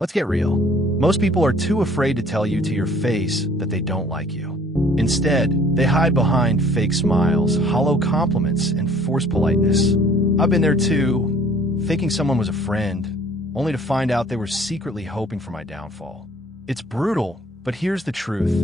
Let's get real. Most people are too afraid to tell you to your face that they don't like you. Instead, they hide behind fake smiles, hollow compliments, and forced politeness. I've been there too, thinking someone was a friend, only to find out they were secretly hoping for my downfall. It's brutal, but here's the truth.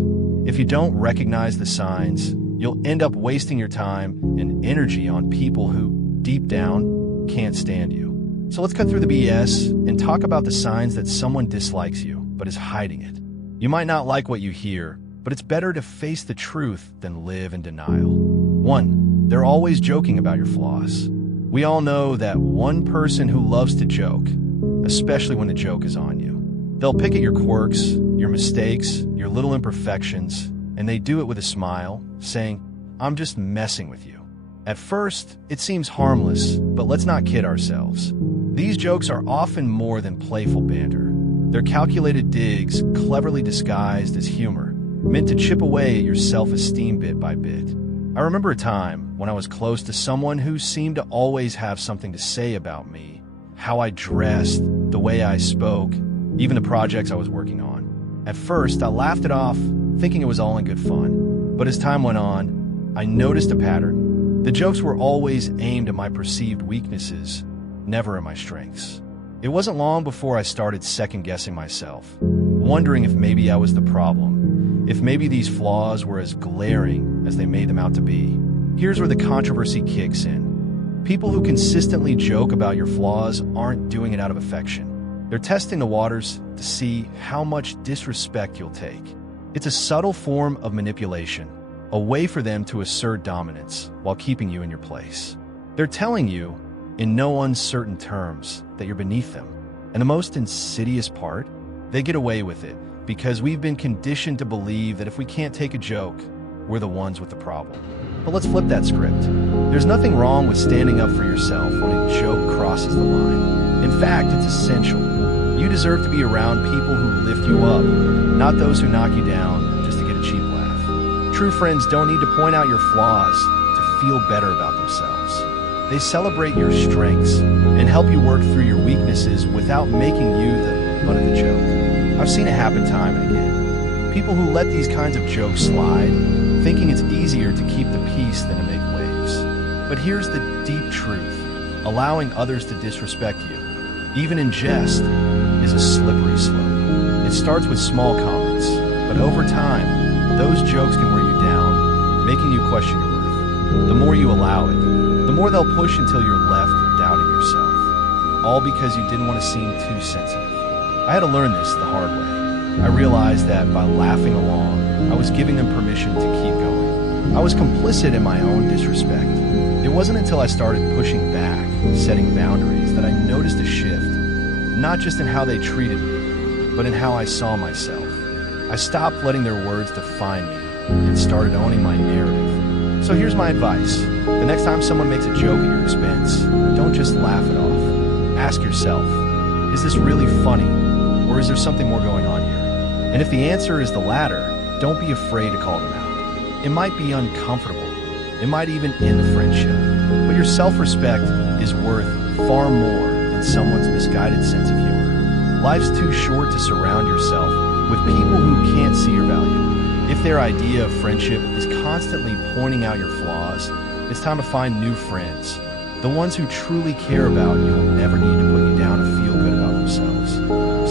If you don't recognize the signs, you'll end up wasting your time and energy on people who, deep down, can't stand you. So let's cut through the BS and talk about the signs that someone dislikes you, but is hiding it. You might not like what you hear, but it's better to face the truth than live in denial. 1. They're always joking about your flaws. We all know that one person who loves to joke, especially when the joke is on you. They'll pick at your quirks, your mistakes, your little imperfections, and they do it with a smile, saying, "I'm just messing with you." At first, it seems harmless, but let's not kid ourselves. These jokes are often more than playful banter. They're calculated digs, cleverly disguised as humor, meant to chip away at your self-esteem bit by bit. I remember a time when I was close to someone who seemed to always have something to say about me, how I dressed, the way I spoke, even the projects I was working on. At first, I laughed it off, thinking it was all in good fun. But as time went on, I noticed a pattern. The jokes were always aimed at my perceived weaknesses, never at my strengths. It wasn't long before I started second-guessing myself, wondering if maybe I was the problem, if maybe these flaws were as glaring as they made them out to be. Here's where the controversy kicks in. People who consistently joke about your flaws aren't doing it out of affection. They're testing the waters to see how much disrespect you'll take. It's a subtle form of manipulation, a way for them to assert dominance while keeping you in your place. They're telling you, in no uncertain terms, that you're beneath them. And the most insidious part, they get away with it because we've been conditioned to believe that if we can't take a joke, we're the ones with the problem. But let's flip that script. There's nothing wrong with standing up for yourself when a joke crosses the line. In fact, it's essential. You deserve to be around people who lift you up, not those who knock you down just to get a cheap laugh. True friends don't need to point out your flaws to feel better about themselves. They celebrate your strengths and help you work through your weaknesses without making you the butt of the joke. I've seen it happen time and again. People who let these kinds of jokes slide, thinking it's easier to keep the peace than to make waves. But here's the deep truth. Allowing others to disrespect you, even in jest, is a slippery slope. It starts with small comments, but over time, those jokes can wear you down, making you question your worth. The more you allow it, the more they'll push until you're left doubting yourself. All because you didn't want to seem too sensitive. I had to learn this the hard way. I realized that by laughing along, I was giving them permission to keep going. I was complicit in my own disrespect. It wasn't until I started pushing back, setting boundaries, that I noticed a shift, not just in how they treated me, but in how I saw myself. I stopped letting their words define me and started owning my narrative. So here's my advice. The next time someone makes a joke at your expense, don't just laugh it off. Ask yourself, is this really funny, or is there something more going on here? And if the answer is the latter, don't be afraid to call them out. It might be uncomfortable. It might even end the friendship. But your self-respect is worth far more than someone's misguided sense of humor. Life's too short to surround yourself with people who can't see your value. If their idea of friendship is constantly pointing out your flaws, it's time to find new friends. The ones who truly care about you will never need to put you down to feel good about themselves.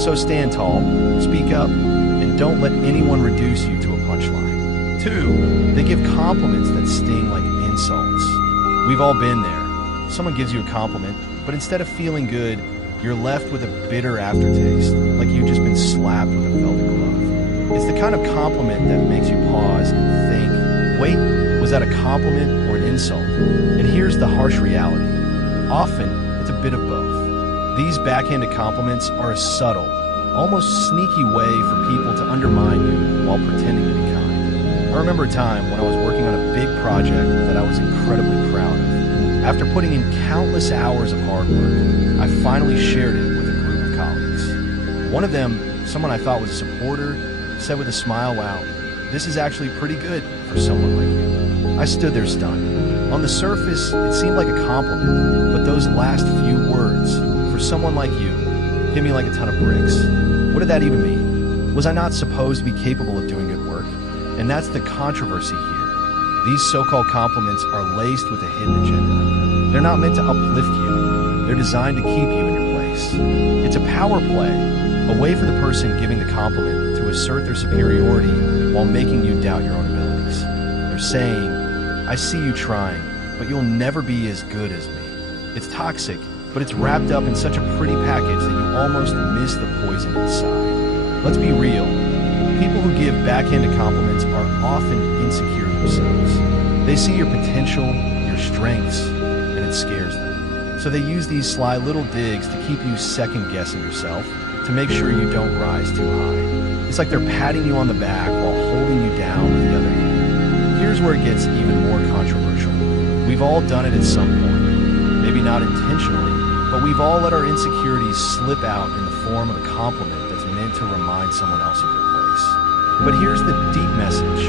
So stand tall, speak up, and don't let anyone reduce you to a punchline. 2, they give compliments that sting like insults. We've all been there. Someone gives you a compliment, but instead of feeling good, you're left with a bitter aftertaste, like you've just been slapped with a velvet glove. It's the kind of compliment that makes you pause and think, wait, was that a compliment or an insult? And here's the harsh reality. Often, it's a bit of both. These backhanded compliments are a subtle, almost sneaky way for people to undermine you while pretending to be kind. I remember a time when I was working on a big project that I was incredibly proud of. After putting in countless hours of hard work, I finally shared it with a group of colleagues. One of them, someone I thought was a supporter, said with a smile, "Wow, this is actually pretty good for someone like you." I stood there stunned. On the surface, it seemed like a compliment, but those last few words, "for someone like you," hit me like a ton of bricks. did that even mean? Was I not supposed to be capable of doing good work? And that's the controversy here. These so-called compliments are laced with a hidden agenda. They're not meant to uplift you. They're designed to keep you in your place. It's a power play, a way for the person giving the compliment to assert their superiority while making you doubt your own abilities. They're saying, I see you trying, but you'll never be as good as me. It's toxic, but it's wrapped up in such a pretty package that you almost miss the poison inside. Let's be real. People who give backhanded compliments are often insecure themselves. They see your potential, your strengths, and it scares them. So they use these sly little digs to keep you second-guessing yourself, to make sure you don't rise too high. It's like they're patting you on the back while holding you down with the other hand. Here's where it gets even more controversial. We've all done it at some point. Maybe not intentionally, but we've all let our insecurities slip out in the form of a compliment that's meant to remind someone else of their place. But here's the deep message.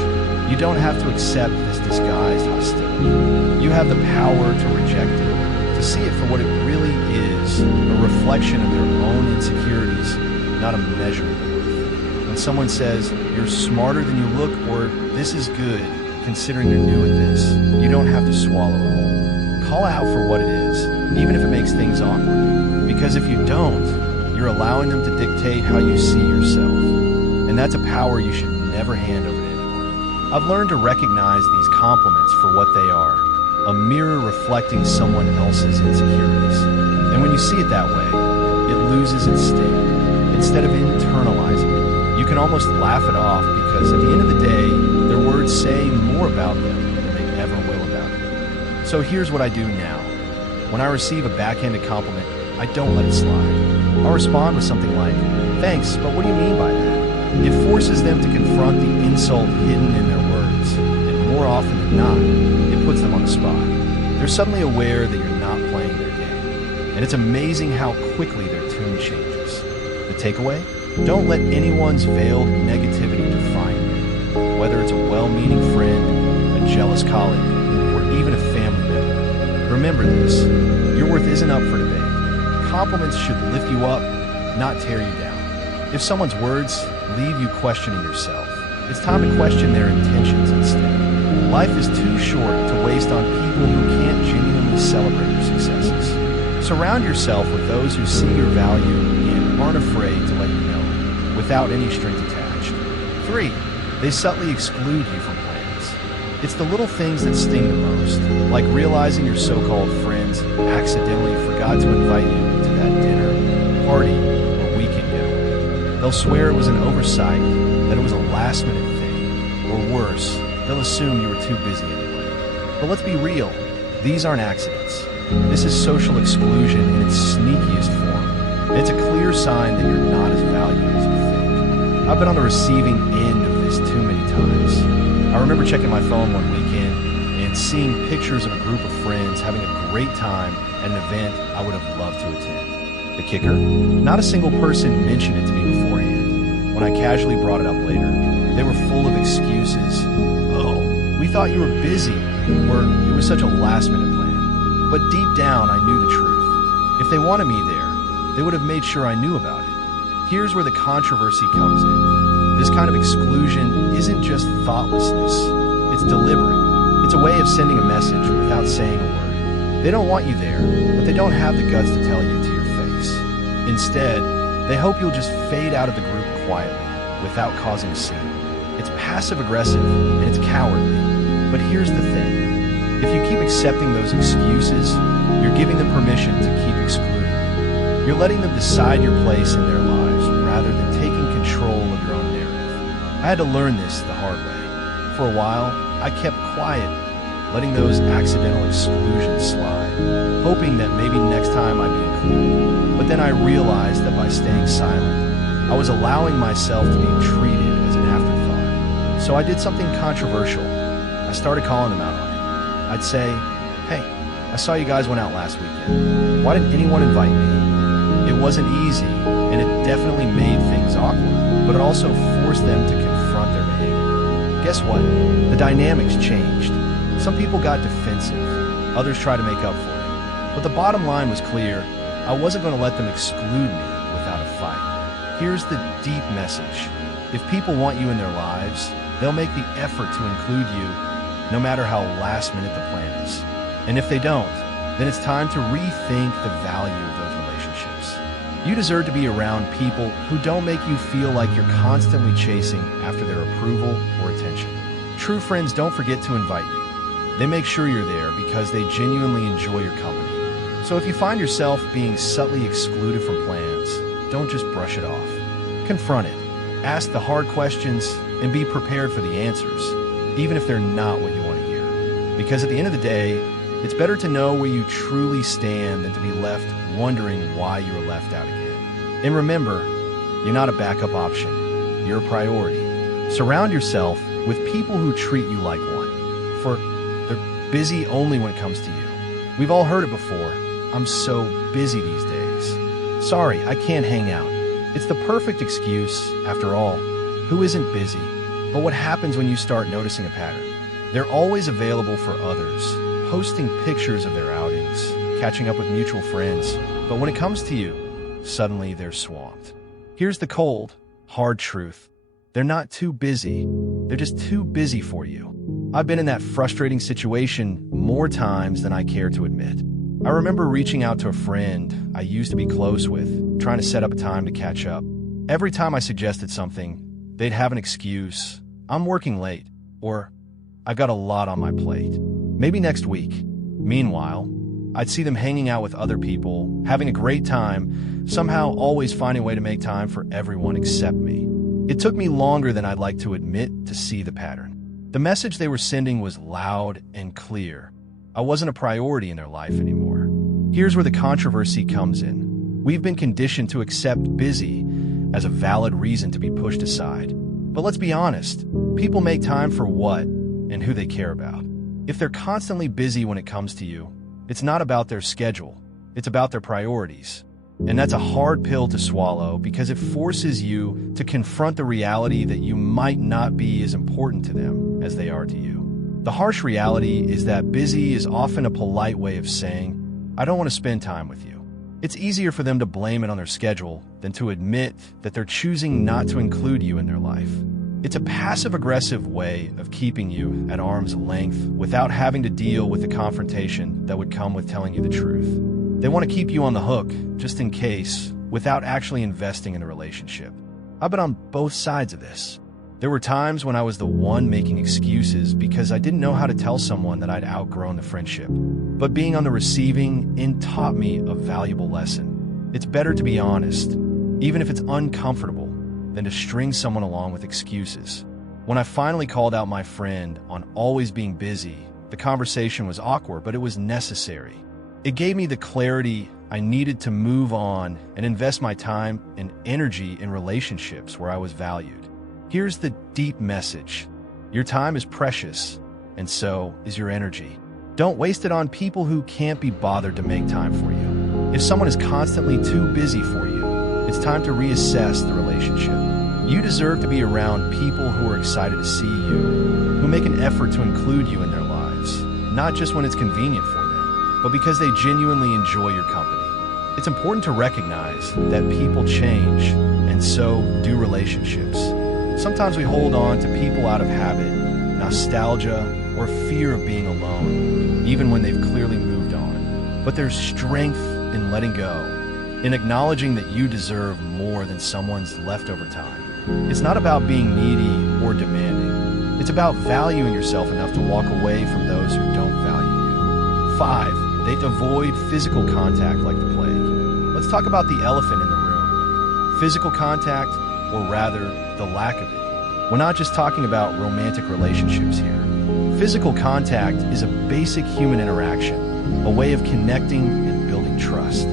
You don't have to accept this disguised hostility. You have the power to reject it, to see it for what it really is, a reflection of their own insecurities, not a measure of their worth. When someone says, you're smarter than you look, or this is good, considering you're new at this, you don't have to swallow it whole. Call out for what it is, even if it makes things awkward. Because if you don't, you're allowing them to dictate how you see yourself. And that's a power you should never hand over to anyone. I've learned to recognize these compliments for what they are, a mirror reflecting someone else's insecurities. And when you see it that way, it loses its sting. Instead of internalizing it, you can almost laugh it off because at the end of the day, their words say more about them than they ever will about you. So here's what I do now. When I receive a backhanded compliment, I don't let it slide. I'll respond with something like, thanks, but what do you mean by that? It forces them to confront the insult hidden in their words, and more often than not, it puts them on the spot. They're suddenly aware that you're not playing their game, and it's amazing how quickly their tune changes. The takeaway? Don't let anyone's veiled negativity define you, whether it's a well-meaning friend, a jealous colleague, or even a family member. Remember this, your worth isn't up for debate. Compliments should lift you up, not tear you down. If someone's words leave you questioning yourself, it's time to question their intentions instead. Life is too short to waste on people who can't genuinely celebrate your successes. Surround yourself with those who see your value and aren't afraid to let you know, without any strings attached. 3. They subtly exclude you from plans. It's the little things that sting the most, like realizing your so-called friends accidentally forgot to invite you to that dinner, party, or weekend getaway. They'll swear it was an oversight, that it was a last-minute thing, or worse, they'll assume you were too busy anyway. But let's be real, these aren't accidents. This is social exclusion in its sneakiest form. And it's a clear sign that you're not as valued as you think. I've been on the receiving end of this too many times. I remember checking my phone one weekend and seeing pictures of a group of friends having a great time at an event I would have loved to attend. The kicker? Not a single person mentioned it to me beforehand. When I casually brought it up later, they were full of excuses. Oh, we thought you were busy, or it was such a last-minute plan. But deep down, I knew the truth. If they wanted me there, they would have made sure I knew about it. Here's where the controversy comes in. This kind of exclusion isn't just thoughtlessness. It's deliberate. It's a way of sending a message without saying a word. They don't want you there, but they don't have the guts to tell you to your face. Instead, they hope you'll just fade out of the group quietly, without causing a scene. It's passive-aggressive, and it's cowardly. But here's the thing. If you keep accepting those excuses, you're giving them permission to keep excluding you. You're letting them decide your place in their lives rather than taking control of your own narrative. I had to learn this the hard way. For a while, I kept quiet, letting those accidental exclusions slide, hoping that maybe next time I'd be included. But then I realized that by staying silent, I was allowing myself to be treated as an afterthought. So I did something controversial. I started calling them out on it. I'd say, hey, I saw you guys went out last weekend. Why didn't anyone invite me? It wasn't easy, and it definitely made things awkward, but it also forced them to confront their behavior. Guess what? The dynamics changed. Some people got defensive, others tried to make up for it. But the bottom line was clear. I wasn't going to let them exclude me without a fight. Here's the deep message. If people want you in their lives, they'll make the effort to include you, no matter how last minute the plan is. And if they don't, then it's time to rethink the value of those relationships. You deserve to be around people who don't make you feel like you're constantly chasing after their approval or attention. True friends don't forget to invite you. They make sure you're there because they genuinely enjoy your company. So if you find yourself being subtly excluded from plans, don't just brush it off. Confront it. Ask the hard questions and be prepared for the answers, even if they're not what you want to hear. Because at the end of the day, it's better to know where you truly stand than to be left wondering why you were left out again. And remember, you're not a backup option. You're a priority. Surround yourself with people who treat you like one, for they're busy only when it comes to you. We've all heard it before. I'm so busy these days. Sorry, I can't hang out. It's the perfect excuse, after all. Who isn't busy? But what happens when you start noticing a pattern? They're always available for others, posting pictures of their outings, catching up with mutual friends. But when it comes to you, suddenly they're swamped. Here's the cold, hard truth. They're not too busy. They're just too busy for you. I've been in that frustrating situation more times than I care to admit. I remember reaching out to a friend I used to be close with, trying to set up a time to catch up. Every time I suggested something, they'd have an excuse. I'm working late, or I've got a lot on my plate. Maybe next week. Meanwhile, I'd see them hanging out with other people, having a great time, somehow always finding a way to make time for everyone except me. It took me longer than I'd like to admit to see the pattern. The message they were sending was loud and clear. I wasn't a priority in their life anymore. Here's where the controversy comes in. We've been conditioned to accept busy as a valid reason to be pushed aside. But let's be honest, people make time for what and who they care about. If they're constantly busy when it comes to you, it's not about their schedule, it's about their priorities. And that's a hard pill to swallow because it forces you to confront the reality that you might not be as important to them as they are to you. The harsh reality is that busy is often a polite way of saying, I don't want to spend time with you. It's easier for them to blame it on their schedule than to admit that they're choosing not to include you in their life. It's a passive-aggressive way of keeping you at arm's length without having to deal with the confrontation that would come with telling you the truth. They want to keep you on the hook, just in case, without actually investing in a relationship. I've been on both sides of this. There were times when I was the one making excuses because I didn't know how to tell someone that I'd outgrown the friendship. But being on the receiving end taught me a valuable lesson. It's better to be honest, even if it's uncomfortable, than to string someone along with excuses. When I finally called out my friend on always being busy, the conversation was awkward, but it was necessary. It gave me the clarity I needed to move on and invest my time and energy in relationships where I was valued. Here's the deep message. Your time is precious, and so is your energy. Don't waste it on people who can't be bothered to make time for you. If someone is constantly too busy for you, it's time to reassess the relationship. You deserve to be around people who are excited to see you, who make an effort to include you in their lives, not just when it's convenient for them, but because they genuinely enjoy your company. It's important to recognize that people change, and so do relationships. Sometimes we hold on to people out of habit, nostalgia, or fear of being alone, even when they've clearly moved on. But there's strength in letting go, in acknowledging that you deserve more than someone's leftover time. It's not about being needy or demanding. It's about valuing yourself enough to walk away from those who don't value you. 5, they avoid physical contact like the plague. Let's talk about the elephant in the room. Physical contact, or rather, the lack of it. We're not just talking about romantic relationships here. Physical contact is a basic human interaction, a way of connecting and building trust.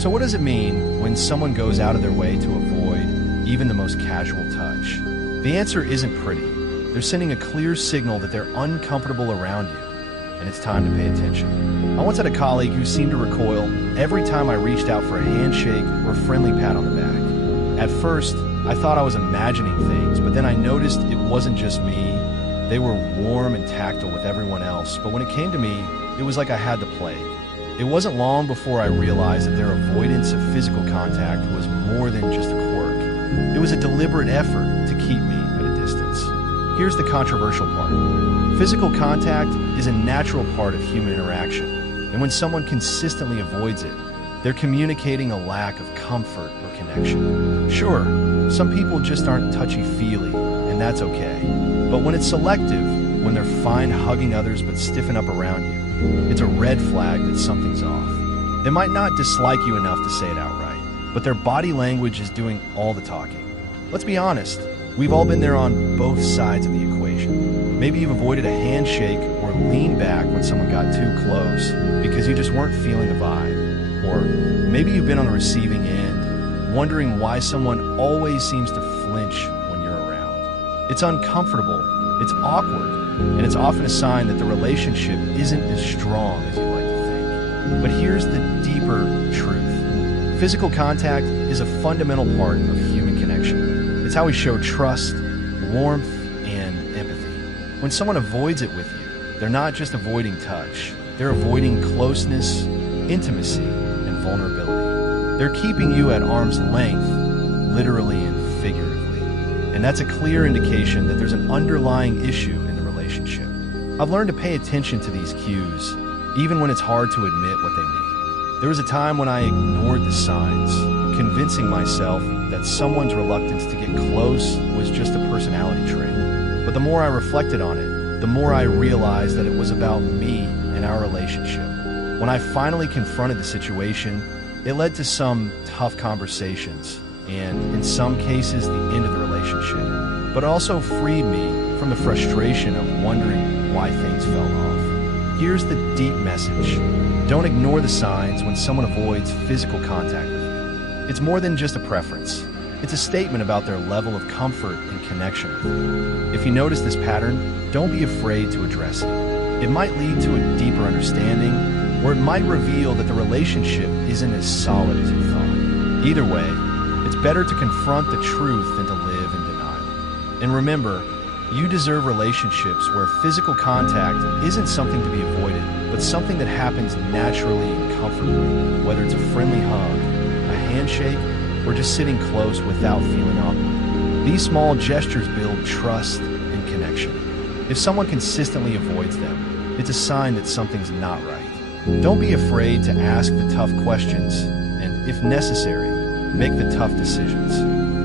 So what does it mean when someone goes out of their way to avoid even the most casual touch? The answer isn't pretty. They're sending a clear signal that they're uncomfortable around you, and it's time to pay attention. I once had a colleague who seemed to recoil every time I reached out for a handshake or a friendly pat on the back. At first, I thought I was imagining things, but then I noticed it wasn't just me. They were warm and tactile with everyone else, but when it came to me, it was like I had the plague. It wasn't long before I realized that their avoidance of physical contact was more than just a quirk. It was a deliberate effort to keep me at a distance. Here's the controversial part. Physical contact is a natural part of human interaction, and when someone consistently avoids it, they're communicating a lack of comfort or connection. Sure, some people just aren't touchy-feely, and that's okay. But when it's selective, when they're fine hugging others but stiffen up around you, it's a red flag that something's off. They might not dislike you enough to say it outright, but their body language is doing all the talking. Let's be honest, we've all been there on both sides of the equation. Maybe you've avoided a handshake or leaned back when someone got too close because you just weren't feeling the vibe. Or maybe you've been on the receiving end, wondering why someone always seems to flinch when you're around. It's uncomfortable, it's awkward, and it's often a sign that the relationship isn't as strong as you'd like to think. But here's the deeper truth. Physical contact is a fundamental part of human connection. It's how we show trust, warmth, and empathy. When someone avoids it with you, they're not just avoiding touch, they're avoiding closeness, intimacy, and vulnerability. They're keeping you at arm's length, literally and figuratively. And that's a clear indication that there's an underlying issue in the relationship. I've learned to pay attention to these cues, even when it's hard to admit what they mean. There was a time when I ignored the signs, convincing myself that someone's reluctance to get close was just a personality trait. But the more I reflected on it, the more I realized that it was about me and our relationship. When I finally confronted the situation, it led to some tough conversations, and in some cases, the end of the relationship. But it also freed me from the frustration of wondering why things fell off. Here's the deep message. Don't ignore the signs when someone avoids physical contact with you. It's more than just a preference. It's a statement about their level of comfort and connection with you. If you notice this pattern, don't be afraid to address it. It might lead to a deeper understanding, or it might reveal that the relationship isn't as solid as you thought. Either way, it's better to confront the truth than to live in denial. And remember, you deserve relationships where physical contact isn't something to be avoided, but something that happens naturally and comfortably, whether it's a friendly hug, a handshake, or just sitting close without feeling awkward. These small gestures build trust and connection. If someone consistently avoids them, it's a sign that something's not right. Don't be afraid to ask the tough questions, and if necessary, make the tough decisions.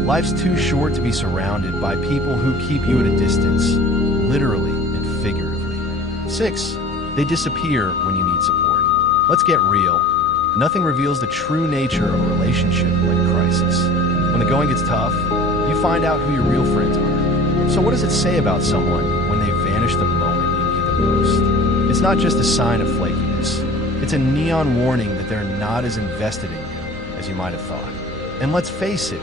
Life's too short to be surrounded by people who keep you at a distance, literally and figuratively. 6. They disappear when you need support. Let's get real. Nothing reveals the true nature of a relationship like a crisis. When the going gets tough, you find out who your real friends are. So what does it say about someone when they vanish the moment you need them most? It's not just a sign of flakiness. It's a neon warning that they're not as invested in you as you might have thought. And let's face it,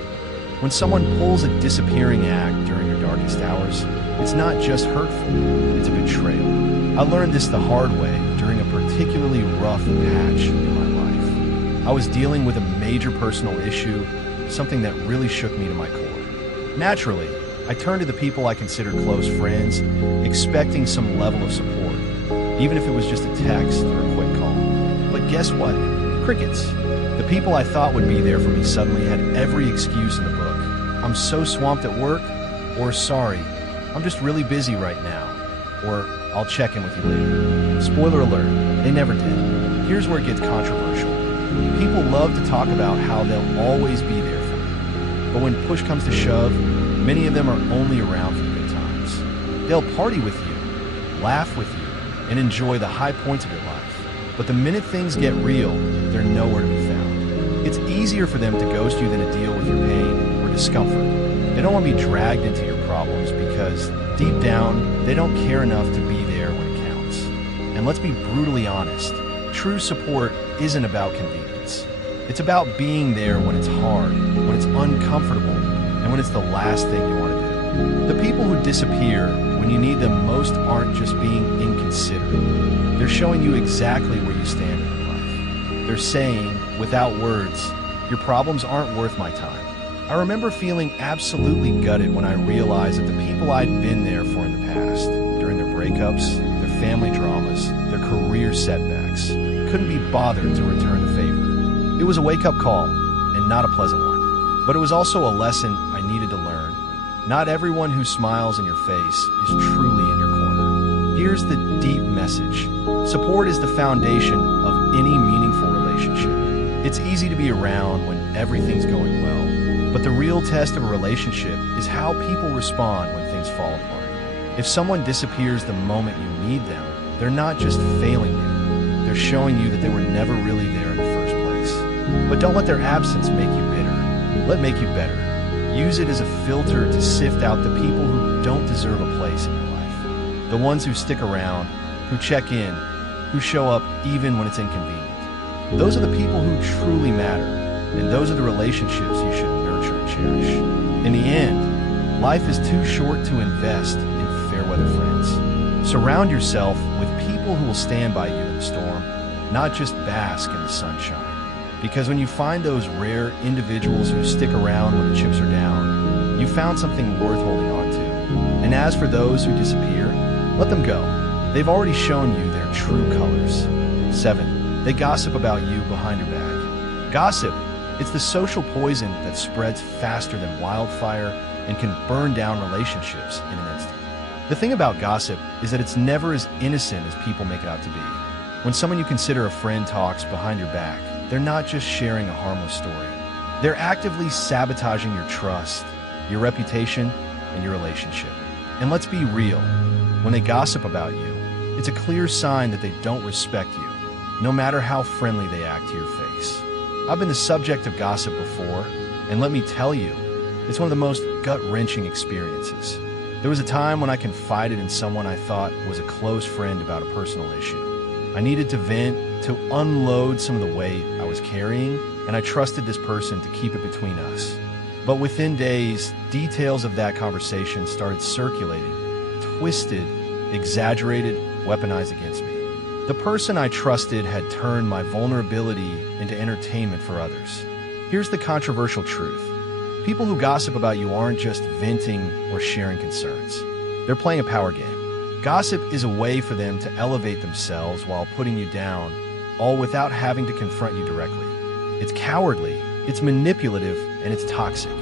when someone pulls a disappearing act during your darkest hours, it's not just hurtful, it's a betrayal. I learned this the hard way during a particularly rough patch in my life. I was dealing with a major personal issue, something that really shook me to my core. Naturally, I turned to the people I considered close friends, expecting some level of support, even if it was just a text or a quick call. But guess what? Crickets. The people I thought would be there for me suddenly had every excuse in the book. I'm so swamped at work, or sorry, I'm just really busy right now, or I'll check in with you later. Spoiler alert, they never did. Here's where it gets controversial. People love to talk about how they'll always be there for you. But when push comes to shove, many of them are only around for the good times. They'll party with you, laugh with you, and enjoy the high points of your life. But the minute things get real, they're nowhere to be found. It's easier for them to ghost you than to deal with your pain or discomfort. They don't want to be dragged into your problems because, deep down, they don't care enough to be there when it counts. And let's be brutally honest, true support isn't about convenience. It's about being there when it's hard, when it's uncomfortable, and when it's the last thing you want to do. The people who disappear when you need them most aren't just being inconsiderate. They're showing you exactly where you stand in your life. They're saying, without words, your problems aren't worth my time. I remember feeling absolutely gutted when I realized that the people I'd been there for in the past, during their breakups, their family dramas, their career setbacks, couldn't be bothered to return the favor. It was a wake-up call, and not a pleasant one. But it was also a lesson I needed to learn. Not everyone who smiles in your face is truly in your corner. Here's the deep message. Support is the foundation of any meaningful relationship. It's easy to be around when everything's going well, but the real test of a relationship is how people respond when things fall apart. If someone disappears the moment you need them, they're not just failing you, they're showing you that they were never really there in the first place. But don't let their absence make you bitter. Let make you better. Use it as a filter to sift out the people who don't deserve a place in your life. The ones who stick around, who check in, who show up even when it's inconvenient. Those are the people who truly matter, and those are the relationships you should nurture and cherish. In the end, life is too short to invest in fair-weather friends. Surround yourself with people who will stand by you in the storm, not just bask in the sunshine. Because when you find those rare individuals who stick around when the chips are down, you found something worth holding on to. And as for those who disappear, let them go. They've already shown you their true colors. 7. They gossip about you behind your back. Gossip, it's the social poison that spreads faster than wildfire and can burn down relationships in an instant. The thing about gossip is that it's never as innocent as people make it out to be. When someone you consider a friend talks behind your back, they're not just sharing a harmless story. They're actively sabotaging your trust, your reputation, and your relationship. And let's be real, when they gossip about you, it's a clear sign that they don't respect you, no matter how friendly they act to your face. I've been the subject of gossip before, and let me tell you, it's one of the most gut-wrenching experiences. There was a time when I confided in someone I thought was a close friend about a personal issue. I needed to vent, to unload some of the weight I was carrying, and I trusted this person to keep it between us. But within days, details of that conversation started circulating, twisted, exaggerated, weaponized against me. The person I trusted had turned my vulnerability into entertainment for others. Here's the controversial truth. People who gossip about you aren't just venting or sharing concerns. They're playing a power game. Gossip is a way for them to elevate themselves while putting you down, all without having to confront you directly. It's cowardly, it's manipulative, and it's toxic.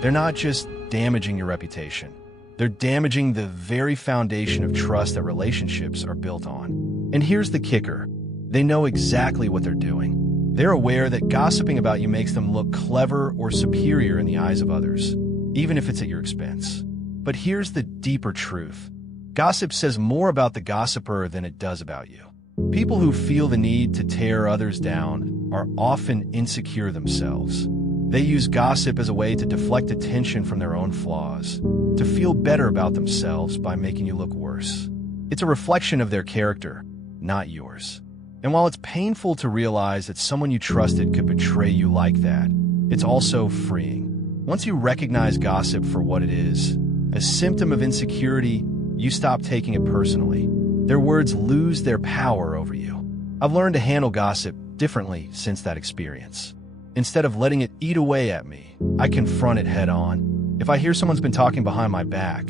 They're not just damaging your reputation. They're damaging the very foundation of trust that relationships are built on. And here's the kicker. They know exactly what they're doing. They're aware that gossiping about you makes them look clever or superior in the eyes of others, even if it's at your expense. But here's the deeper truth. Gossip says more about the gossiper than it does about you. People who feel the need to tear others down are often insecure themselves. They use gossip as a way to deflect attention from their own flaws, to feel better about themselves by making you look worse. It's a reflection of their character, not yours. And while it's painful to realize that someone you trusted could betray you like that, it's also freeing. Once you recognize gossip for what it is, a symptom of insecurity, you stop taking it personally. Their words lose their power over you. I've learned to handle gossip differently since that experience. Instead of letting it eat away at me, I confront it head on. If I hear someone's been talking behind my back,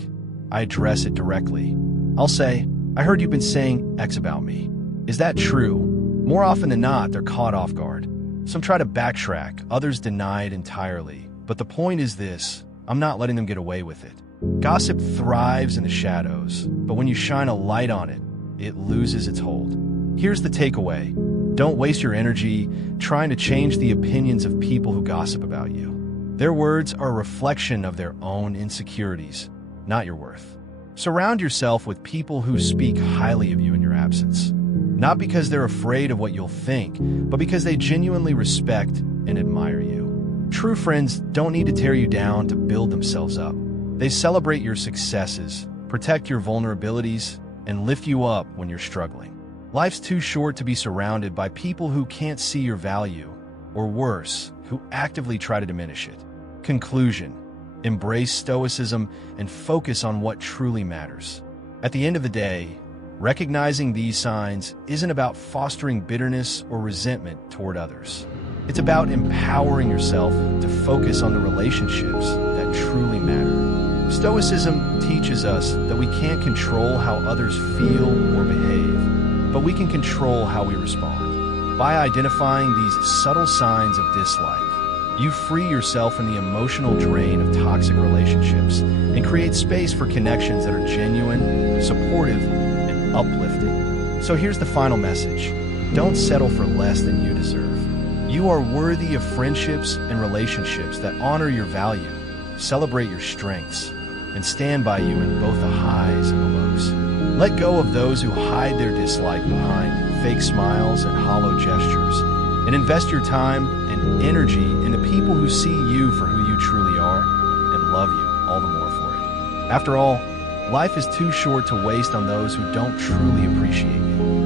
I address it directly. I'll say, I heard you've been saying X about me. Is that true? More often than not, they're caught off guard. Some try to backtrack, others deny it entirely. But the point is this, I'm not letting them get away with it. Gossip thrives in the shadows, but when you shine a light on it, it loses its hold. Here's the takeaway. Don't waste your energy trying to change the opinions of people who gossip about you. Their words are a reflection of their own insecurities, not your worth. Surround yourself with people who speak highly of you in your absence. Not because they're afraid of what you'll think, but because they genuinely respect and admire you. True friends don't need to tear you down to build themselves up. They celebrate your successes, protect your vulnerabilities, and lift you up when you're struggling. Life's too short to be surrounded by people who can't see your value, or worse, who actively try to diminish it. Conclusion: embrace stoicism and focus on what truly matters. At the end of the day, recognizing these signs isn't about fostering bitterness or resentment toward others. It's about empowering yourself to focus on the relationships that truly matter. Stoicism teaches us that we can't control how others feel or behave, but we can control how we respond. By identifying these subtle signs of dislike, You free yourself from the emotional drain of toxic relationships and create space for connections that are genuine, supportive, and uplifting. So here's the final message. Don't settle for less than you deserve. You are worthy of friendships and relationships that honor your value, celebrate your strengths, and stand by you in both the highs and the lows. Let go of those who hide their dislike behind fake smiles and hollow gestures, and invest your time and energy in the people who see you for who you truly are and love you all the more for it. After all, life is too short to waste on those who don't truly appreciate you.